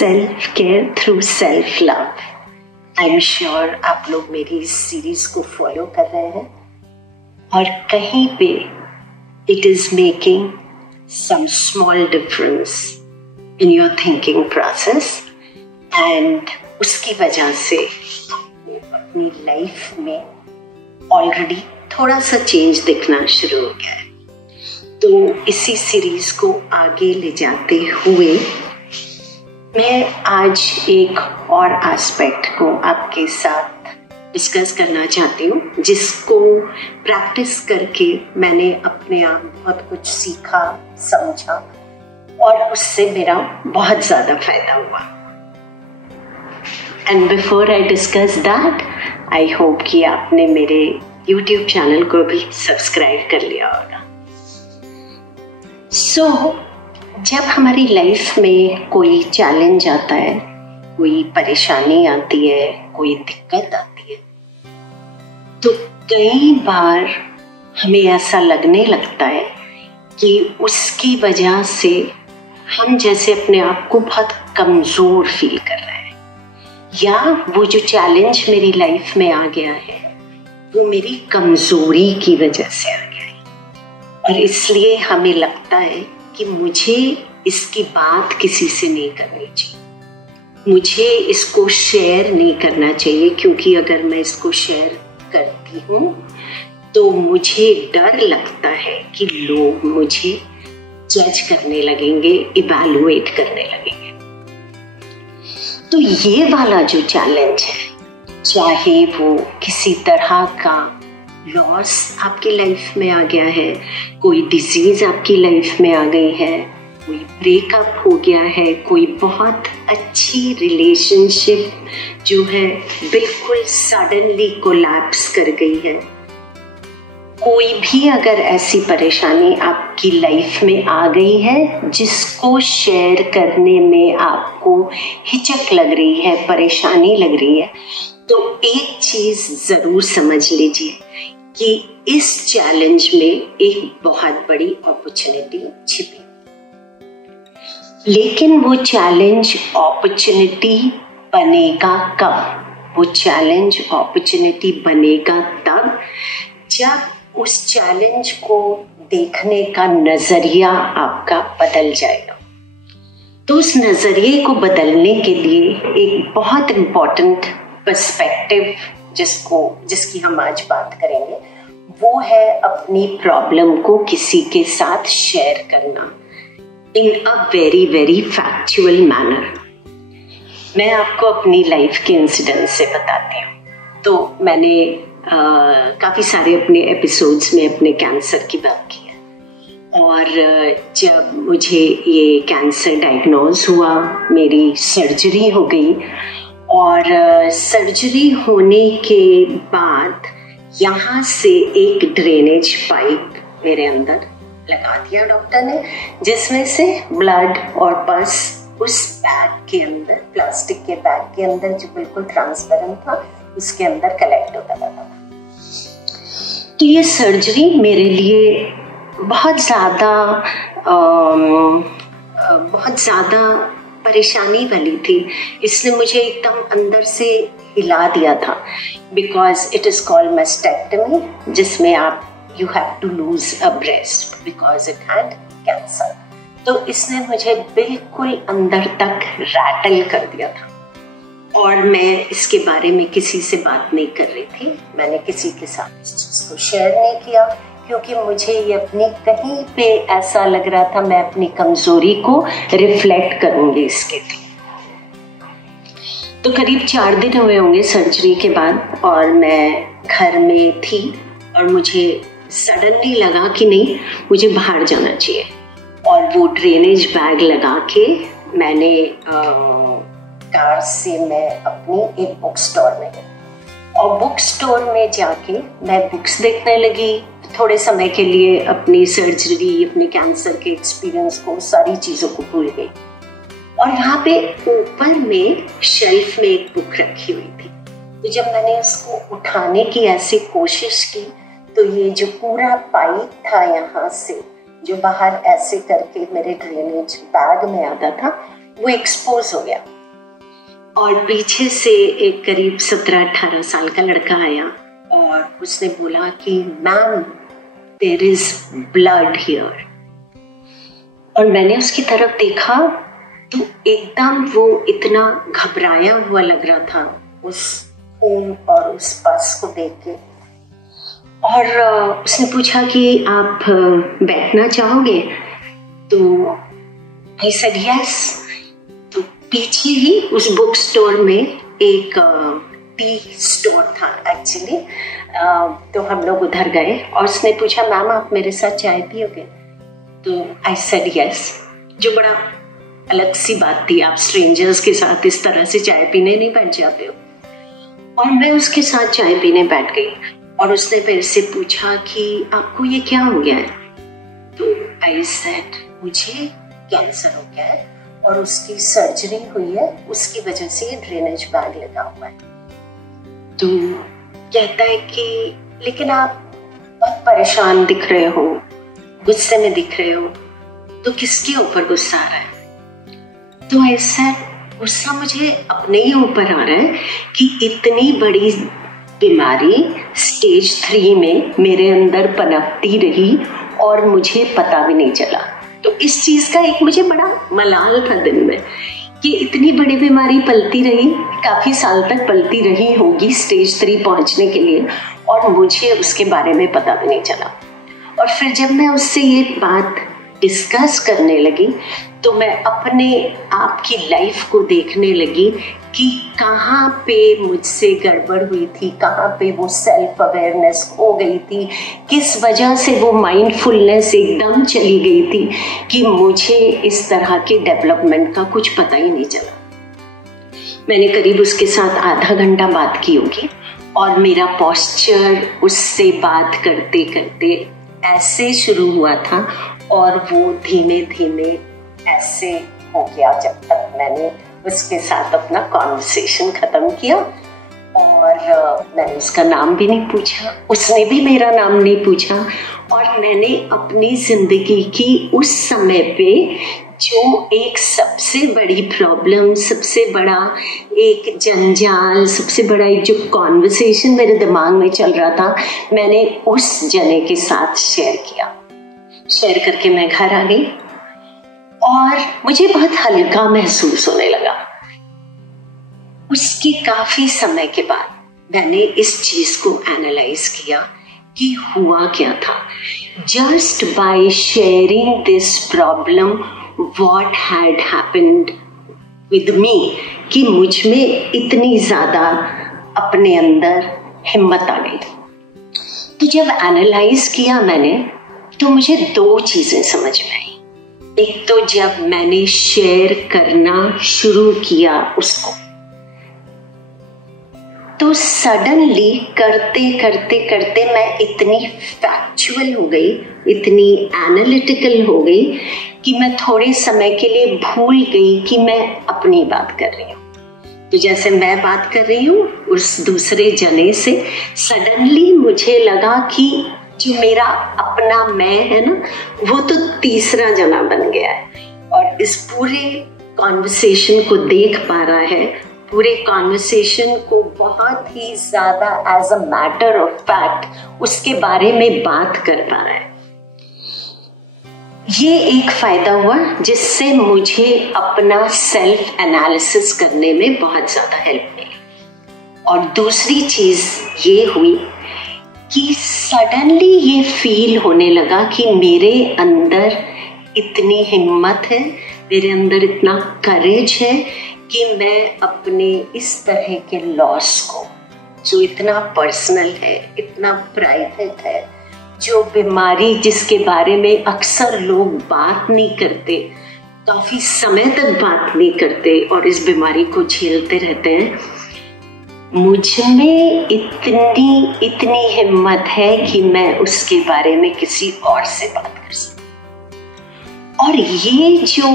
Self care through self love. I am sure आप लोग मेरी इस सीरीज को फॉलो कर रहे हैं और कहीं पे it is making some small difference in your thinking process and उसकी वजह से अपनी लाइफ में ऑलरेडी थोड़ा सा चेंज दिखना शुरू हो गया है। तो इसी सीरीज को आगे ले जाते हुए मैं आज एक और एस्पेक्ट को आपके साथ डिस्कस करना चाहती हूँ, जिसको प्रैक्टिस करके मैंने अपने आप बहुत कुछ सीखा, समझा और उससे मेरा बहुत ज़्यादा फायदा हुआ। And before I discuss that, I hope कि आपने मेरे YouTube चैनल को भी सब्सक्राइब कर लिया होगा। जब हमारी लाइफ में कोई चैलेंज आता है, कोई परेशानी आती है, कोई दिक्कत आती है, तो कई बार हमें ऐसा लगने लगता है कि उसकी वजह से हम जैसे अपने आप को बहुत कमज़ोर फील कर रहे हैं, या वो जो चैलेंज मेरी लाइफ में आ गया है वो मेरी कमज़ोरी की वजह से आ गया है, और इसलिए हमें लगता है कि मुझे इसकी बात किसी से नहीं करनी चाहिए, मुझे इसको शेयर नहीं करना चाहिए, क्योंकि अगर मैं इसको शेयर करती हूँ तो मुझे डर लगता है कि लोग मुझे जज करने लगेंगे, इवैल्यूएट करने लगेंगे। तो ये वाला जो चैलेंज है, चाहे वो किसी तरह का लॉस आपकी लाइफ में आ गया है, कोई डिजीज आपकी लाइफ में आ गई है, कोई ब्रेकअप हो गया है, कोई बहुत अच्छी रिलेशनशिप जो है बिल्कुल सडनली कोलैप्स कर गई है, कोई भी अगर ऐसी परेशानी आपकी लाइफ में आ गई है जिसको शेयर करने में आपको हिचक लग रही है, परेशानी लग रही है, तो एक चीज जरूर समझ लीजिए कि इस चैलेंज में एक बहुत बड़ी अपॉर्चुनिटी छिपी। लेकिन वो चैलेंज अपॉर्चुनिटी बनेगा कब? वो चैलेंज अपॉर्चुनिटी बनेगा तब जब उस चैलेंज को देखने का नजरिया आपका बदल जाएगा। तो उस नजरिए को बदलने के लिए एक बहुत इम्पोर्टेंट पर्सपेक्टिव जिसकी हम आज बात करेंगे, वो है अपनी प्रॉब्लम को किसी के साथ शेयर करना in a very very factual manner. मैं आपको अपनी लाइफ के इंसिडेंट से बताती हूँ। तो मैंने काफ़ी सारे अपने एपिसोड्स में अपने कैंसर की बात की है, और जब मुझे ये कैंसर डायग्नोज हुआ, मेरी सर्जरी हो गई, और सर्जरी होने के बाद यहाँ से एक ड्रेनेज पाइप मेरे अंदर लगा दिया डॉक्टर ने, जिसमें से ब्लड और पस उस बैग के अंदर, प्लास्टिक के बैग के अंदर जो बिल्कुल ट्रांसपेरेंट था, उसके अंदर कलेक्ट होता रहता था। तो ये सर्जरी मेरे लिए बहुत ज़्यादा परेशानी वाली थी। इसने मुझे एकदम अंदर से हिला दिया था, because it is called mastectomy, जिसमें आप you have to lose a breast because it had cancer. तो इसने मुझे बिल्कुल अंदर तक रैटल कर दिया था, और मैं इसके बारे में किसी से बात नहीं कर रही थी। मैंने किसी के साथ इस चीज़ को शेयर नहीं किया, क्योंकि मुझे ये अपनी कहीं पे ऐसा लग रहा था मैं अपनी कमजोरी को रिफ्लेक्ट करूंगी इसके थ्रू। तो करीब 4 दिन हुए होंगे सर्जरी के बाद, और मैं घर में थी, और मुझे सडनली लगा कि नहीं, मुझे बाहर जाना चाहिए, और वो ड्रेनेज बैग लगा के मैंने कार से मैं अपनी एक बुक स्टोर में गई, और बुक स्टोर में जाके मैं बुक्स देखने लगी। थोड़े समय के लिए अपनी सर्जरी, अपने कैंसर के एक्सपीरियंस को, सारी चीज़ों को भूल गई, और यहाँ पे ऊपर में शेल्फ में एक बुक रखी हुई थी। तो जब मैंने उसको उठाने की ऐसी कोशिश की, तो ये जो पूरा पाइप था यहाँ से, जो बाहर ऐसे करके मेरे ड्रेनेज बैग में आता था, वो एक्सपोज हो गया और पीछे से एक करीब 17-18 साल का लड़का आया और उसने बोला कि ma'am there is blood here. और मैंने उसकी तरफ देखा तो एकदम वो इतना घबराया हुआ लग रहा था उस खून और उस पस को देख के। और उसने पूछा कि आप बैठना चाहोगे? तो आई सेड यस। तो पीछे ही उस बुक स्टोर में एक टी स्टोर था एक्चुअली, तो हम लोग उधर गए और उसने पूछा मैम आप मेरे साथ चाय पियोगे? तो आई सेड यस, जो बड़ा अलग सी बात थी, आप स्ट्रेंजर्स के साथ इस तरह से चाय पीने नहीं बैठ जाते हो। और मैं उसके साथ चाय पीने बैठ गई और उसने मेरे से पूछा कि आपको ये क्या हो गया है? तो आई सेड मुझे कैंसर हो गया है और उसकी सर्जरी हुई है, उसकी वजह से ये ड्रेनेज बैग लगा हुआ है। तो कहता है कि लेकिन आप बहुत परेशान दिख रहे हो, गुस्से में दिख रहे हो, तो किसके ऊपर गुस्सा आ रहा है? तो ऐसा गुस्सा मुझे अपने ही ऊपर आ रहा है कि इतनी बड़ी बीमारी स्टेज 3 में मेरे अंदर पनपती रही और मुझे पता भी नहीं चला। तो इस चीज का एक मुझे बड़ा मलाल था दिल में कि इतनी बड़ी बीमारी पलती रही, काफी साल तक पलती रही होगी स्टेज 3 पहुंचने के लिए, और मुझे उसके बारे में पता भी नहीं चला। और फिर जब मैं उससे ये बात डिस्कस करने लगी तो मैं अपने आप की लाइफ को देखने लगी कि कहाँ पे मुझसे गड़बड़ हुई थी, कहाँ पे वो सेल्फ अवेयरनेस खो गई थी, किस वजह से वो माइंडफुलनेस एकदम चली गई थी कि मुझे इस तरह के डेवलपमेंट का कुछ पता ही नहीं चला। मैंने करीब उसके साथ आधा घंटा बात की होगी और मेरा पोस्चर उससे बात करते करते ऐसे शुरू हुआ था और वो धीमे धीमे ऐसे हो गया जब तक मैंने उसके साथ अपना कॉन्वर्सेशन खत्म किया। और मैंने उसका नाम भी नहीं पूछा, उसने भी मेरा नाम नहीं पूछा, और मैंने अपनी जिंदगी की उस समय पे जो एक सबसे बड़ी प्रॉब्लम, सबसे बड़ा एक जंजाल, सबसे बड़ा एक जो कॉन्वर्सेशन मेरे दिमाग में चल रहा था, मैंने उस जने के साथ शेयर किया। शेयर करके मैं घर आ गई और मुझे बहुत हल्का महसूस होने लगा। उसके काफी समय के बाद मैंने इस चीज को एनालाइज किया कि हुआ क्या था। Just by sharing this problem what had happened with me, कि मुझ में इतनी ज्यादा अपने अंदर हिम्मत आ गई। तो जब एनालाइज किया मैंने तो मुझे 2 चीजें समझ में आई। एक तो जब मैंने शेयर करना शुरू किया उसको, तो सडनली करते करते करते मैं इतनी फैक्चुअल हो गई, इतनी एनालिटिकल हो गई कि मैं थोड़े समय के लिए भूल गई कि मैं अपनी बात कर रही हूँ। तो जैसे मैं बात कर रही हूँ उस दूसरे जने से, सडनली मुझे लगा कि जो मेरा अपना मैं है ना, वो तो तीसरा जना बन गया है और इस पूरे कॉन्वर्सेशन को देख पा रहा है, पूरे कॉन्वर्सेशन को बहुत ही ज्यादा as a matter of fact उसके बारे में बात कर पा रहा है। ये एक फायदा हुआ जिससे मुझे अपना सेल्फ एनालिसिस करने में बहुत ज्यादा हेल्प मिली। और दूसरी चीज ये हुई कि सडनली ये फील होने लगा कि मेरे अंदर इतनी हिम्मत है, मेरे अंदर इतना करेज है कि मैं अपने इस तरह के लॉस को, जो इतना पर्सनल है, इतना प्राइवेट है, जो बीमारी जिसके बारे में अक्सर लोग बात नहीं करते, काफी समय तक बात नहीं करते और इस बीमारी को झेलते रहते हैं, मुझ में इतनी हिम्मत है कि मैं उसके बारे में किसी और से बात कर सकूं। और ये जो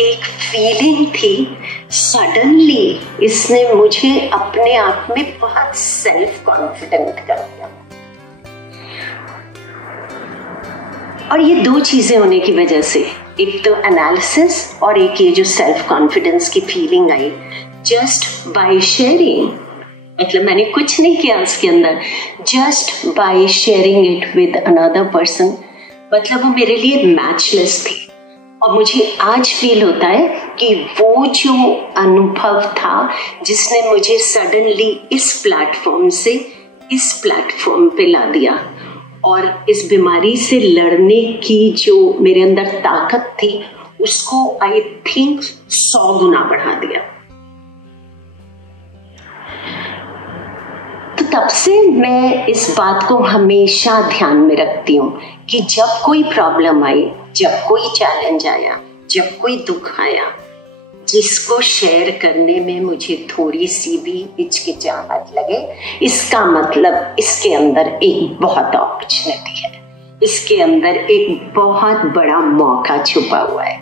एक फीलिंग थी, सडनली इसने मुझे अपने आप में बहुत सेल्फ कॉन्फिडेंट कर दिया। और ये दो चीजें होने की वजह से, एक तो एनालिसिस और एक ये जो सेल्फ कॉन्फिडेंस की feeling I just by sharing, मतलब मैंने कुछ नहीं किया उसके अंदर, just by sharing it with another person, मतलब वो मेरे लिए मैचलेस थी। और मुझे आज फील होता है कि वो जो अनुभव था जिसने मुझे सडनली इस प्लेटफॉर्म से इस प्लेटफॉर्म पे ला दिया और इस बीमारी से लड़ने की जो मेरे अंदर ताकत थी उसको आई थिंक 100 गुना बढ़ा दिया। तो तब से मैं इस बात को हमेशा ध्यान में रखती हूँ कि जब कोई प्रॉब्लम आई, जब कोई चैलेंज आया, जब कोई दुख आया, जिसको शेयर करने में मुझे थोड़ी सी भी हिचकिचाहट लगे, इसका मतलब इसके अंदर एक बहुत अपॉर्चुनिटी है, इसके अंदर एक बहुत बड़ा मौका छुपा हुआ है।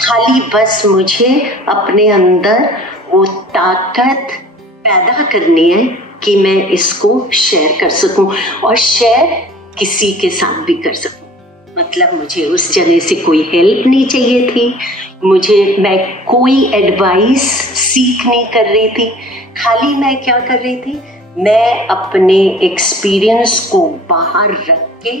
खाली बस मुझे अपने अंदर वो ताकत पैदा करनी है कि मैं इसको शेयर कर सकूं और शेयर किसी के साथ भी कर सकूं। मतलब मुझे उस जगह से कोई हेल्प नहीं चाहिए थी, मैं कोई एडवाइस सीख नहीं कर रही थी, खाली मैं क्या कर रही थी, मैं अपने एक्सपीरियंस को बाहर रख के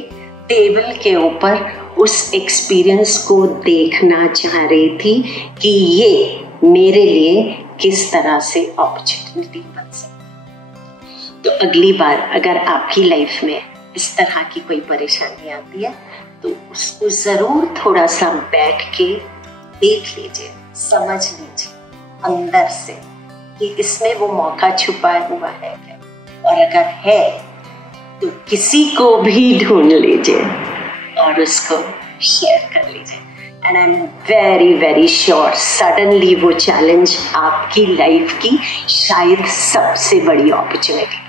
टेबल के ऊपर उस एक्सपीरियंस को देखना चाह रही थी कि ये मेरे लिए किस तरह से अपॉर्चुनिटी बन सकती। तो अगली बार अगर आपकी लाइफ में इस तरह की कोई परेशानी आती है तो उसको जरूर थोड़ा सा बैठ के देख लीजिए, समझ लीजिए अंदर से कि इसमें वो मौका छुपा हुआ है क्या, और अगर है तो किसी को भी ढूंढ लीजिए और उसको शेयर कर लीजिए। And I am very very sure suddenly वो चैलेंज आपकी लाइफ की शायद सबसे बड़ी अपॉर्चुनिटी